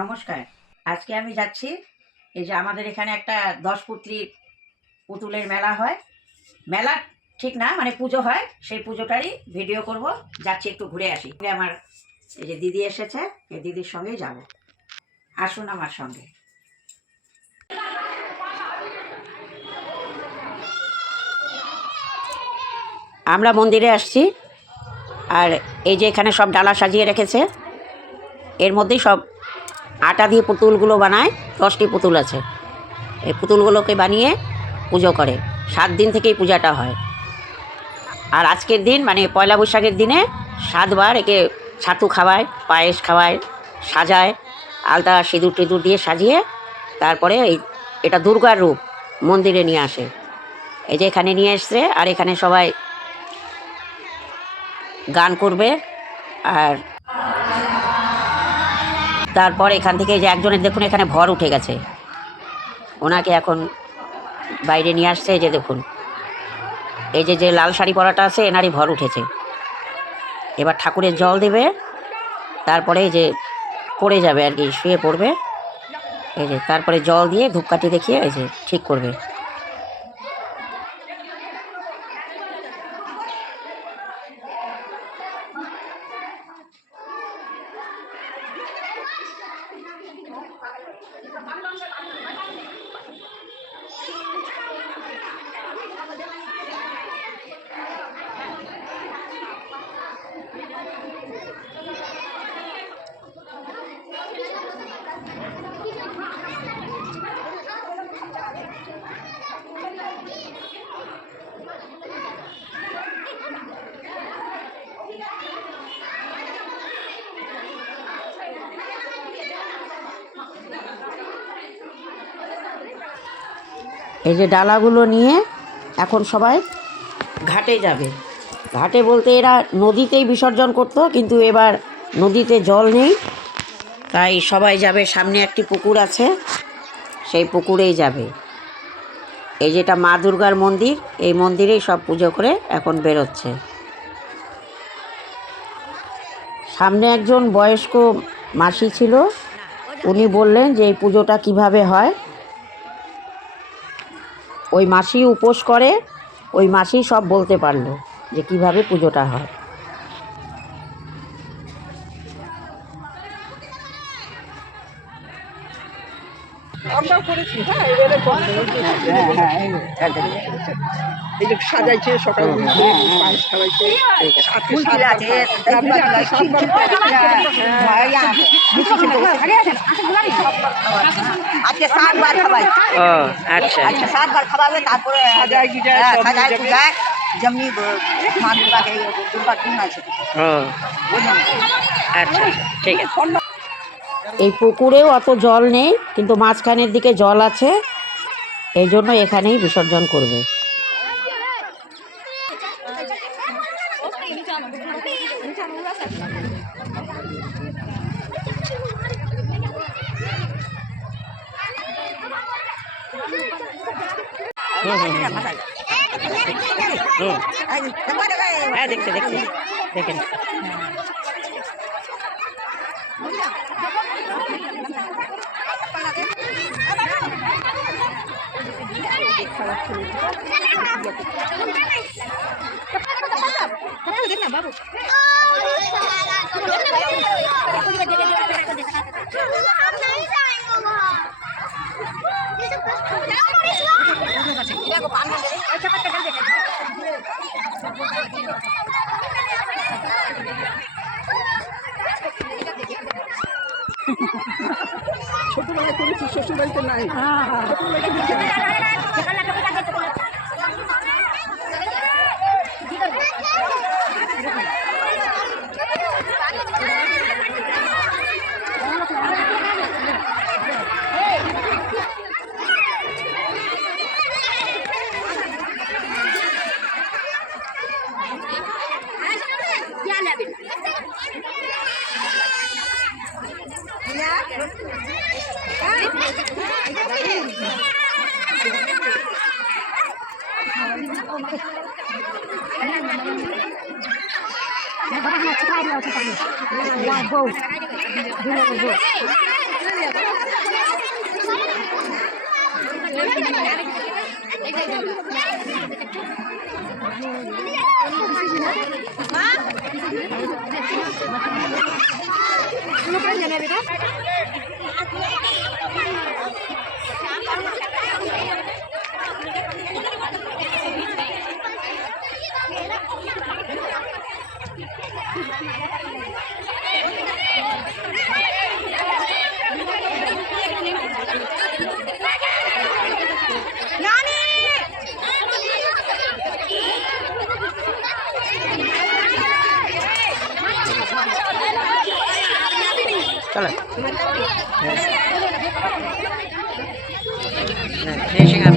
নমস্কার। আজকে আমি যাচ্ছি, এই যে আমাদের এখানে একটা 10 পুতলির পুতুলের মেলা হয়। মেলা ঠিক না, মানে পুজো হয়, সেই পুজোটারই ভিডিও করব। যাচ্ছি, একটু ঘুরে আসি। আমার এই যে দিদি এসেছে, এই দিদির সঙ্গেই যাব। আসুন আমার সঙ্গে। আমরা মন্দিরে আসছি, আর এই যে এখানে সব ডালা সাজিয়ে রেখেছে, এর মধ্যেই সব আটা দিয়ে পুতুলগুলো বানায়। 10টি পুতুল আছে। এই পুতুলগুলোকে বানিয়ে পুজো করে। 7 দিন থেকেই পূজাটা হয়। আর আজকের দিন মানে পয়লা বৈশাখের দিনে 7 বার একে ছাতু খাওয়ায়, পায়েস খাওয়ায়, সাজায়, আলতা সিঁদুর টিঁদুর দিয়ে সাজিয়ে তারপরে এটা দুর্গার রূপ মন্দিরে নিয়ে আসে। এই যে এখানে নিয়ে এসছে, আর এখানে সবাই গান করবে। আর তারপর এখান থেকে যে একজনের দেখুন এখানে ভর উঠে গেছে, ওনাকে এখন বাইরে নিয়ে আসছে। এই যে দেখুন, এই যে লাল শাড়ি পরাটা আছে, এনারই ভর উঠেছে। এবার ঠাকুরের জল দেবে, তারপরে এই যে পড়ে যাবে আর কি, শুয়ে পড়বে। এই যে তারপরে জল দিয়ে ধূপকাঠি দেখিয়ে এই যে ঠিক করবে। এই যে ডালাগুলো নিয়ে এখন সবাই ঘাটে যাবে। ঘাটে বলতে এরা নদীতেই বিসর্জন করতো, কিন্তু এবার নদীতে জল নেই, তাই সবাই যাবে। সামনে একটি পুকুর আছে, সেই পুকুরেই যাবে। এই যেটা মা দুর্গার মন্দির, এই মন্দিরেই সব পুজো করে এখন বেরোচ্ছে। সামনে একজন বয়স্ক মাসি ছিল, উনি বললেন যে এই পুজোটা কিভাবে হয়। ওই মাসি উপোস করে, ওই মাসি সব বলতে পারলো যে কিভাবে পুজোটা হয়। আমরাও করেছি। হ্যাঁ, এবারে এই যে সাজাইছে সকাল পায়েস খাওয়াইছে, আজকে 7 বার খাওয়াই। ও আচ্ছা, আজকে 7 বার খাওয়াবে, তারপরে সাজায় গুজায় সব সাজায় যাবে। পূজায় যেমনি মা দুর্গাকে দুর্গা গুণ আছে। ও আচ্ছা, ঠিক আছে। এই পুকুরেও অত জল নেই, কিন্তু মাঝখানের দিকে জল আছে, এই জন্য এখানেই বিসর্জন করবে। হ্যাঁ, দেখছি দেখেন। বাবু ছোটবেলায় করেছি, শ্বশুর বাড়িতে নাই। Bố. চলো ফিনিশিং আর